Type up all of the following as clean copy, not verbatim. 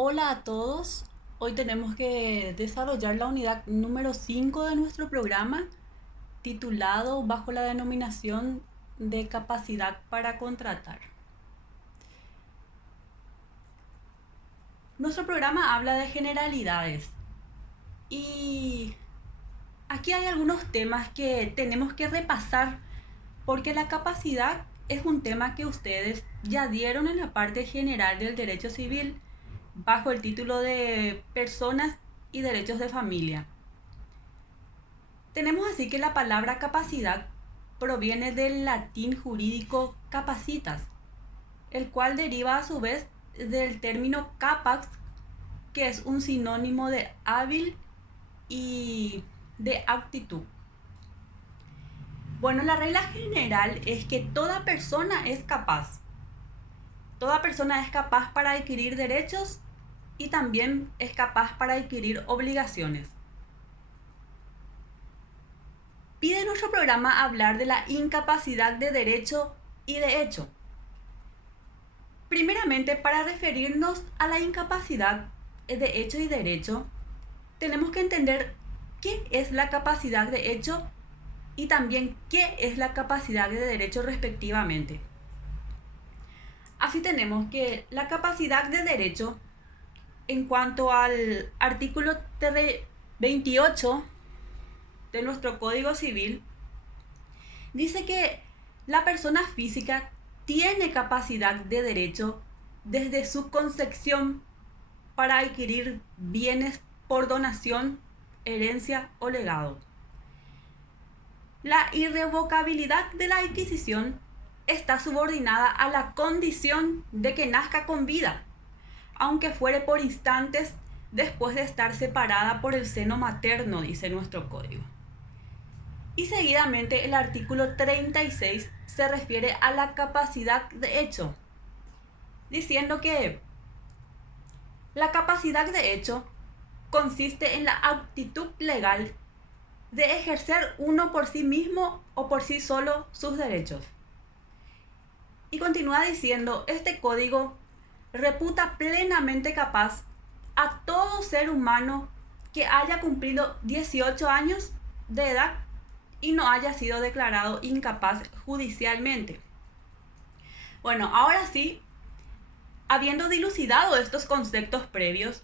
Hola a todos. Hoy tenemos que desarrollar la unidad número 5 de nuestro programa, titulado bajo la denominación de capacidad para contratar. Nuestro programa habla de generalidades y aquí hay algunos temas que tenemos que repasar porque la capacidad es un tema que ustedes ya dieron en la parte general del derecho civil bajo el título de Personas y Derechos de Familia. Tenemos así que la palabra capacidad proviene del latín jurídico capacitas, el cual deriva a su vez del término capax, que es un sinónimo de hábil y de aptitud. Bueno, la regla general es que toda persona es capaz. Toda persona es capaz para adquirir derechos y también es capaz para adquirir obligaciones. Pide nuestro programa hablar de la incapacidad de derecho y de hecho. Primeramente, para referirnos a la incapacidad de hecho y derecho, tenemos que entender qué es la capacidad de hecho y también qué es la capacidad de derecho respectivamente. Así tenemos que la capacidad de derecho, en cuanto al artículo 28 de nuestro Código Civil, dice que la persona física tiene capacidad de derecho desde su concepción para adquirir bienes por donación, herencia o legado. La irrevocabilidad de la adquisición está subordinada a la condición de que nazca con vida, aunque fuere por instantes después de estar separada por el seno materno, dice nuestro código. Y seguidamente el artículo 36 se refiere a la capacidad de hecho, diciendo que la capacidad de hecho consiste en la aptitud legal de ejercer uno por sí mismo o por sí solo sus derechos. Y continúa diciendo, este código reputa plenamente capaz a todo ser humano que haya cumplido 18 años de edad y no haya sido declarado incapaz judicialmente. Bueno, ahora sí, habiendo dilucidado estos conceptos previos,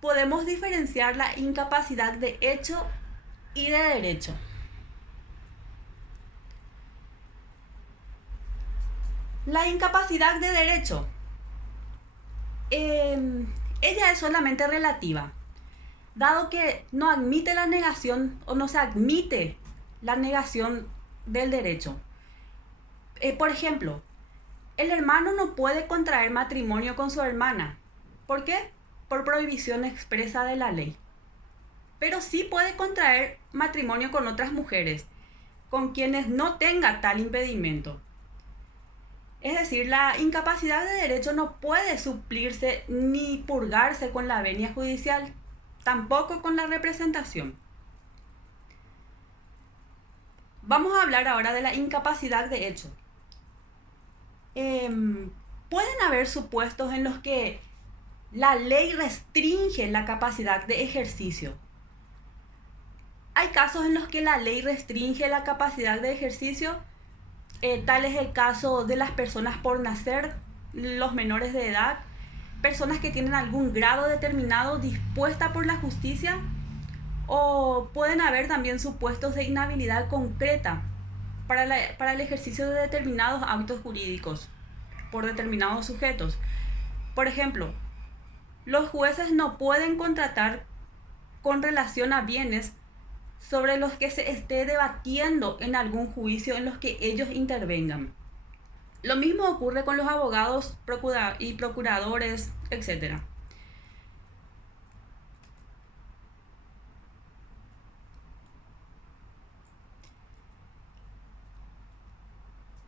podemos diferenciar la incapacidad de hecho y de derecho. La incapacidad de derecho, ella es solamente relativa, dado que no admite la negación o no se admite la negación del derecho. Por ejemplo, el hermano no puede contraer matrimonio con su hermana. ¿Por qué? Por prohibición expresa de la ley. Pero sí puede contraer matrimonio con otras mujeres, con quienes no tenga tal impedimento. Es decir, la incapacidad de derecho no puede suplirse ni purgarse con la venia judicial, tampoco con la representación. Vamos a hablar ahora de la incapacidad de hecho. Pueden haber supuestos en los que la ley restringe la capacidad de ejercicio. Hay casos en los que la ley restringe la capacidad de ejercicio, tal es el caso de las personas por nacer, los menores de edad, personas que tienen algún grado determinado dispuesta por la justicia, o pueden haber también supuestos de inhabilidad concreta para el ejercicio de determinados hábitos jurídicos por determinados sujetos. Por ejemplo, los jueces no pueden contratar con relación a bienes sobre los que se esté debatiendo en algún juicio en los que ellos intervengan. Lo mismo ocurre con los abogados y procuradores, etc.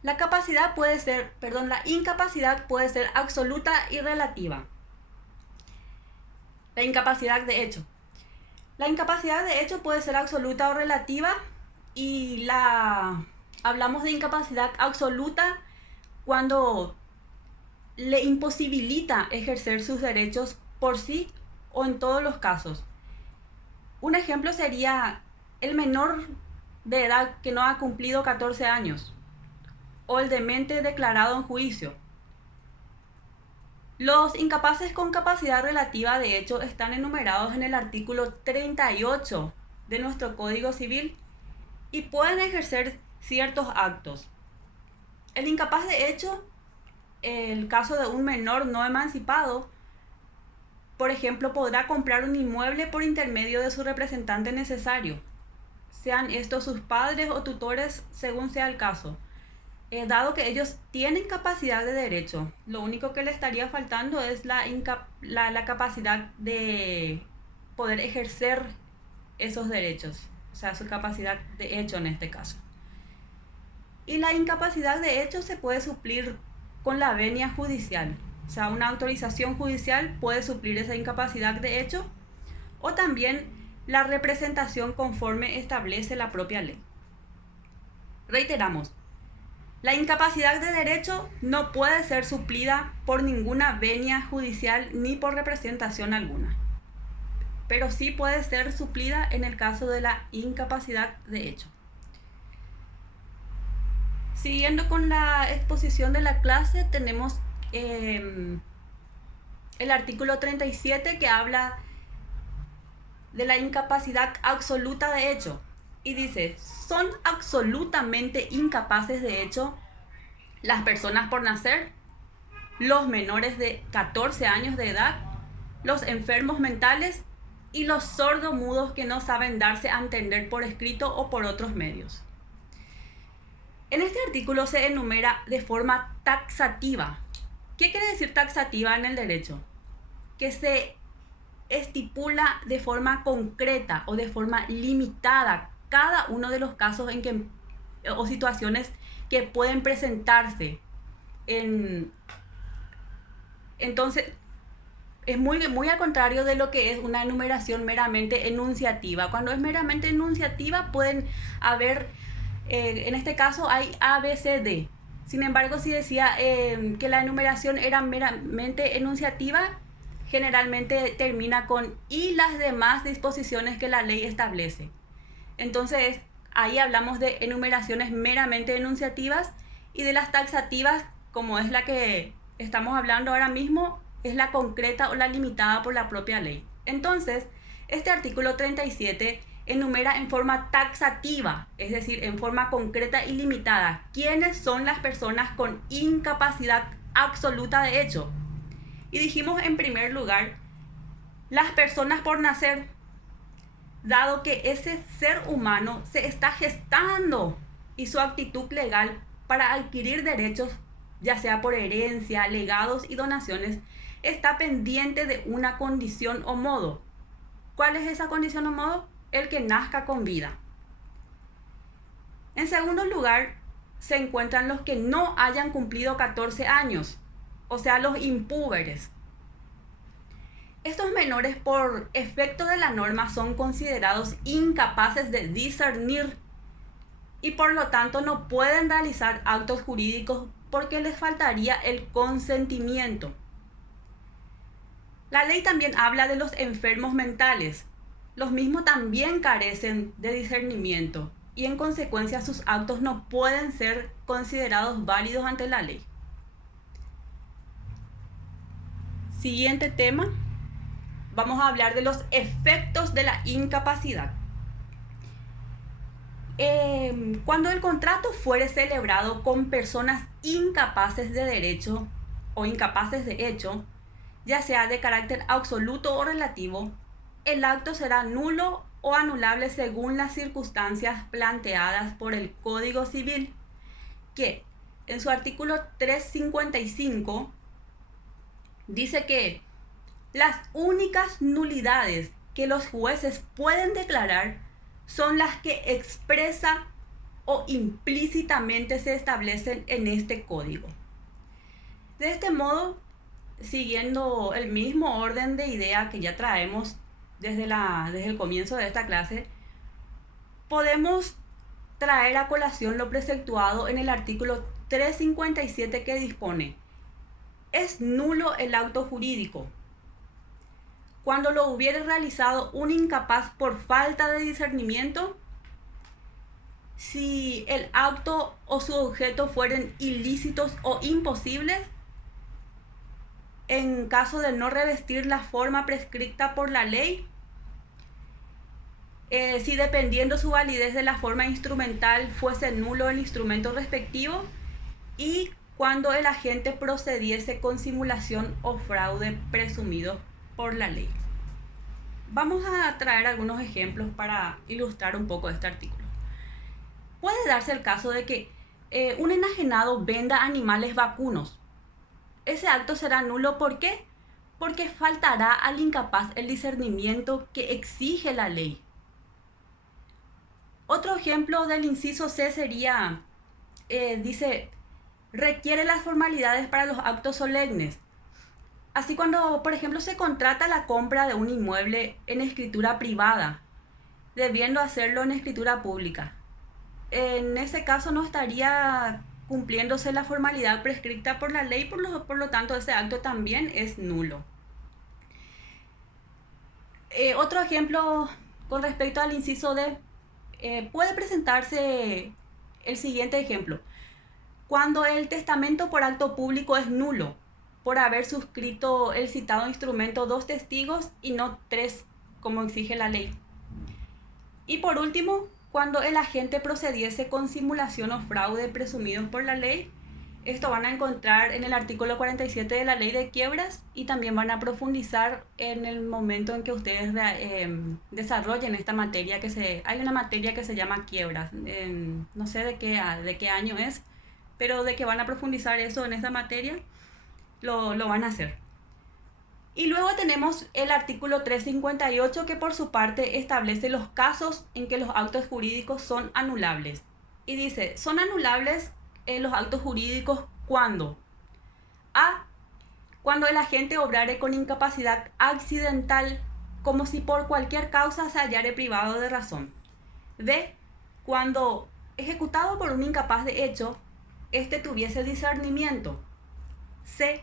La incapacidad puede ser absoluta y relativa. La incapacidad de hecho. La incapacidad de hecho puede ser absoluta o relativa y hablamos de incapacidad absoluta cuando le imposibilita ejercer sus derechos por sí o en todos los casos. Un ejemplo sería el menor de edad que no ha cumplido 14 años o el demente declarado en juicio. Los incapaces con capacidad relativa de hecho están enumerados en el artículo 38 de nuestro Código Civil y pueden ejercer ciertos actos. El incapaz de hecho, el caso de un menor no emancipado, por ejemplo, podrá comprar un inmueble por intermedio de su representante necesario, sean estos sus padres o tutores según sea el caso. Dado que ellos tienen capacidad de derecho, lo único que le estaría faltando es la capacidad de poder ejercer esos derechos, o sea, su capacidad de hecho en este caso. Y la incapacidad de hecho se puede suplir con la venia judicial, o sea, una autorización judicial puede suplir esa incapacidad de hecho, o también la representación conforme establece la propia ley. Reiteramos, la incapacidad de derecho no puede ser suplida por ninguna venia judicial ni por representación alguna, pero sí puede ser suplida en el caso de la incapacidad de hecho. Siguiendo con la exposición de la clase, tenemos el artículo 37 que habla de la incapacidad absoluta de hecho. Y dice, son absolutamente incapaces de hecho las personas por nacer, los menores de 14 años de edad, los enfermos mentales y los sordomudos que no saben darse a entender por escrito o por otros medios. En este artículo se enumera de forma taxativa. ¿Qué quiere decir taxativa en el derecho? Que se estipula de forma concreta o de forma limitada cada uno de los casos en que, o situaciones que pueden presentarse. Entonces, es muy al contrario de lo que es una enumeración meramente enunciativa. Cuando es meramente enunciativa pueden haber, en este caso hay A, B, C, D. Sin embargo, si decía que la enumeración era meramente enunciativa, generalmente termina con y las demás disposiciones que la ley establece. Entonces, ahí hablamos de enumeraciones meramente enunciativas y de las taxativas, como es la que estamos hablando ahora mismo, es la concreta o la limitada por la propia ley. Entonces, este artículo 37 enumera en forma taxativa, es decir, en forma concreta y limitada, quiénes son las personas con incapacidad absoluta de hecho. Y dijimos en primer lugar, las personas por nacer, dado que ese ser humano se está gestando y su actitud legal para adquirir derechos, ya sea por herencia, legados y donaciones, está pendiente de una condición o modo. ¿Cuál es esa condición o modo? El que nazca con vida. En segundo lugar, se encuentran los que no hayan cumplido 14 años, o sea, los impúberes. Estos menores, por efecto de la norma, son considerados incapaces de discernir y por lo tanto no pueden realizar actos jurídicos porque les faltaría el consentimiento. La ley también habla de los enfermos mentales. Los mismos también carecen de discernimiento y en consecuencia sus actos no pueden ser considerados válidos ante la ley. Siguiente tema. Vamos a hablar de los efectos de la incapacidad. Cuando el contrato fuere celebrado con personas incapaces de derecho o incapaces de hecho, ya sea de carácter absoluto o relativo, el acto será nulo o anulable según las circunstancias planteadas por el Código Civil, que en su artículo 355 dice que las únicas nulidades que los jueces pueden declarar son las que expresa o implícitamente se establecen en este código. De este modo, siguiendo el mismo orden de idea que ya traemos desde el comienzo de esta clase, podemos traer a colación lo preceptuado en el artículo 357 que dispone: Es nulo el acto jurídico cuando lo hubiere realizado un incapaz por falta de discernimiento, si el acto o su objeto fueren ilícitos o imposibles, en caso de no revestir la forma prescrita por la ley, si dependiendo su validez de la forma instrumental fuese nulo el instrumento respectivo, y cuando el agente procediese con simulación o fraude presumido por la ley. Vamos a traer algunos ejemplos para ilustrar un poco este artículo. Puede darse el caso de que un enajenado venda animales vacunos. Ese acto será nulo, ¿por qué? Porque faltará al incapaz el discernimiento que exige la ley. Otro ejemplo del inciso C sería, dice, requiere las formalidades para los actos solemnes. Así cuando, por ejemplo, se contrata la compra de un inmueble en escritura privada, debiendo hacerlo en escritura pública. En ese caso no estaría cumpliéndose la formalidad prescrita por la ley, por lo tanto ese acto también es nulo. Otro ejemplo con respecto al inciso D, puede presentarse el siguiente ejemplo. Cuando el testamento por acto público es nulo, por haber suscrito el citado instrumento 2 testigos y no 3, como exige la ley. Y por último, cuando el agente procediese con simulación o fraude presumidos por la ley. Esto van a encontrar en el artículo 47 de la ley de quiebras, y también van a profundizar en el momento en que ustedes desarrollen esta materia. Hay una materia que se llama quiebras, no sé de qué año es, pero de que van a profundizar eso en esta materia, lo van a hacer. Y luego tenemos el artículo 358, que por su parte establece los casos en que los actos jurídicos son anulables. Y dice, son anulables los actos jurídicos cuando A. Cuando el agente obrare con incapacidad accidental, como si por cualquier causa se hallare privado de razón. B. Cuando, ejecutado por un incapaz de hecho, éste tuviese discernimiento. C.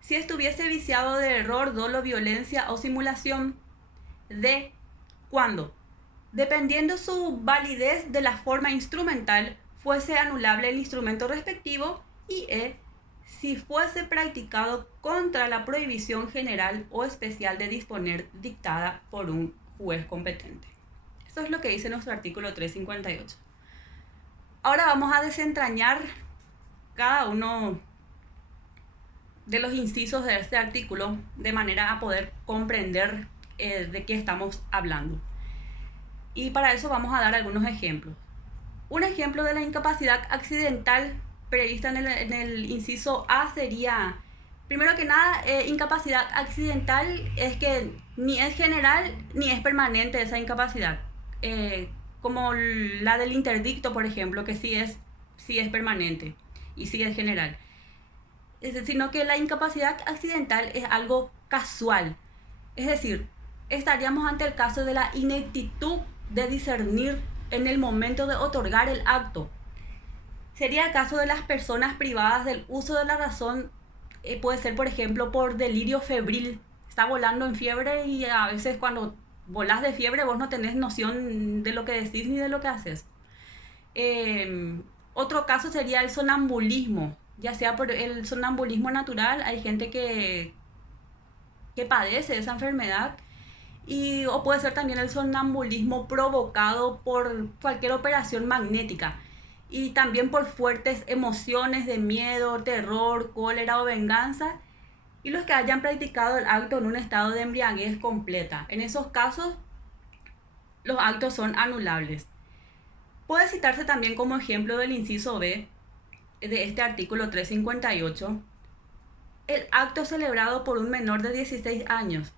Si estuviese viciado de error, dolo, violencia o simulación. D. Cuando, dependiendo su validez de la forma instrumental, fuese anulable el instrumento respectivo. Y E. Si fuese practicado contra la prohibición general o especial de disponer dictada por un juez competente. Esto es lo que dice nuestro artículo 358. Ahora vamos a desentrañar cada uno de los incisos de este artículo de manera a poder comprender de qué estamos hablando. Y para eso vamos a dar algunos ejemplos. Un ejemplo de la incapacidad accidental prevista en el inciso A sería, primero que nada, incapacidad accidental es que ni es general ni es permanente esa incapacidad. Como la del interdicto, por ejemplo, que sí es permanente y sí es general. Sino que la incapacidad accidental es algo casual. Es decir, estaríamos ante el caso de la ineptitud de discernir en el momento de otorgar el acto. Sería el caso de las personas privadas del uso de la razón. Puede ser, por ejemplo, por delirio febril. Está volando en fiebre y a veces cuando volás de fiebre vos no tenés noción de lo que decís ni de lo que haces. Otro caso sería el sonambulismo, ya sea por el sonambulismo natural. Hay gente que padece esa enfermedad, o puede ser también el sonambulismo provocado por cualquier operación magnética, y también por fuertes emociones de miedo, terror, cólera o venganza, y los que hayan practicado el acto en un estado de embriaguez completa. En esos casos, los actos son anulables. Puede citarse también como ejemplo del inciso B de este artículo 358, el acto celebrado por un menor de 16 años,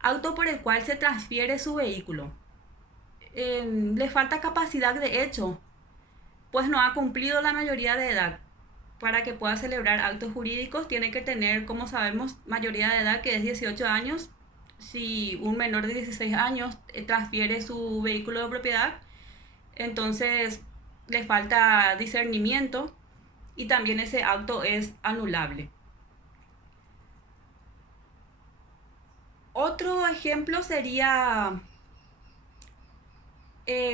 acto por el cual se transfiere su vehículo. Le falta capacidad de hecho, pues no ha cumplido la mayoría de edad. Para que pueda celebrar actos jurídicos tiene que tener, como sabemos, mayoría de edad, que es 18 años. Si un menor de 16 años transfiere su vehículo de propiedad, entonces le falta discernimiento y también ese acto es anulable. Otro ejemplo sería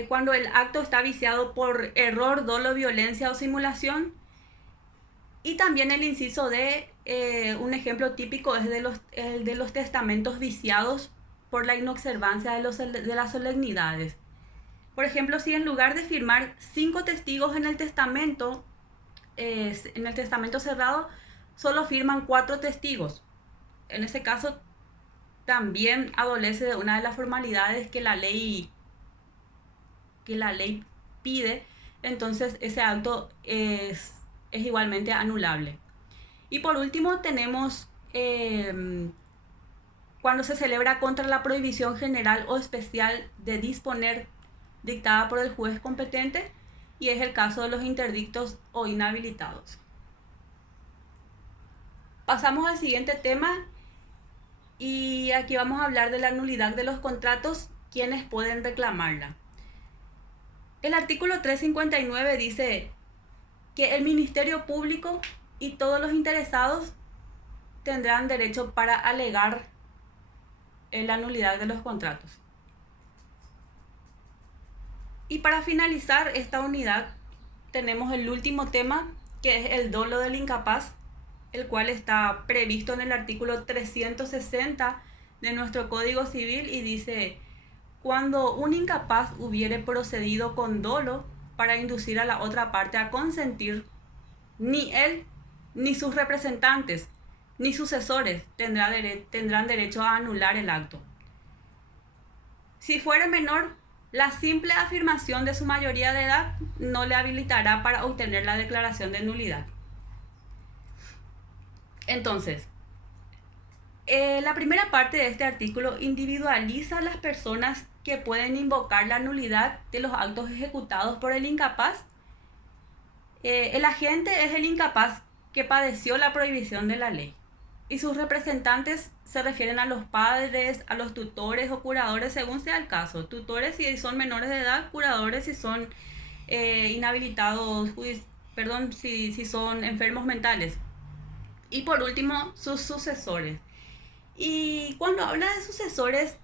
cuando el acto está viciado por error, dolo, violencia o simulación. Y también el inciso D, un ejemplo típico es el de los testamentos viciados por la inobservancia de las solemnidades. Por ejemplo, si en lugar de firmar 5 testigos en el testamento cerrado, solo firman 4 testigos. En ese caso, también adolece de una de las formalidades que la ley pide, entonces ese acto es igualmente anulable. Y por último tenemos cuando se celebra contra la prohibición general o especial de disponer dictada por el juez competente, y es el caso de los interdictos o inhabilitados. Pasamos al siguiente tema y aquí vamos a hablar de la nulidad de los contratos, quienes pueden reclamarla. El artículo 359 dice que el Ministerio Público y todos los interesados tendrán derecho para alegar la nulidad de los contratos. Y para finalizar esta unidad tenemos el último tema, que es el dolo del incapaz, el cual está previsto en el artículo 360 de nuestro Código Civil y dice: cuando un incapaz hubiere procedido con dolo para inducir a la otra parte a consentir, ni él, ni sus representantes, ni sucesores tendrán derecho a anular el acto. Si fuere menor, la simple afirmación de su mayoría de edad no le habilitará para obtener la declaración de nulidad. Entonces, la primera parte de este artículo individualiza a las personas que pueden invocar la nulidad de los actos ejecutados por el incapaz. El agente es el incapaz que padeció la prohibición de la ley, y sus representantes se refieren a los padres, a los tutores o curadores según sea el caso. Tutores si son menores de edad, curadores si son inhabilitados, si son enfermos mentales. Y por último, sus sucesores. Y cuando habla de sucesores,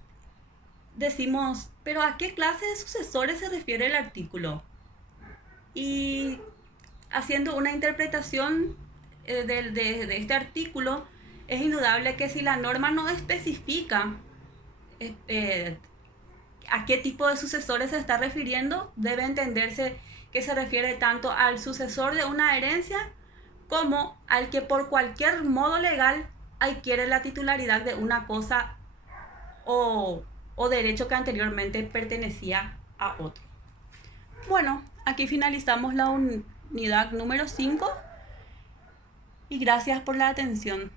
decimos, ¿pero a qué clase de sucesores se refiere el artículo? Y haciendo una interpretación de este artículo, es indudable que si la norma no especifica a qué tipo de sucesores se está refiriendo, debe entenderse que se refiere tanto al sucesor de una herencia como al que por cualquier modo legal adquiere la titularidad de una cosa o derecho que anteriormente pertenecía a otro. Bueno, aquí finalizamos la unidad número 5 y gracias por la atención.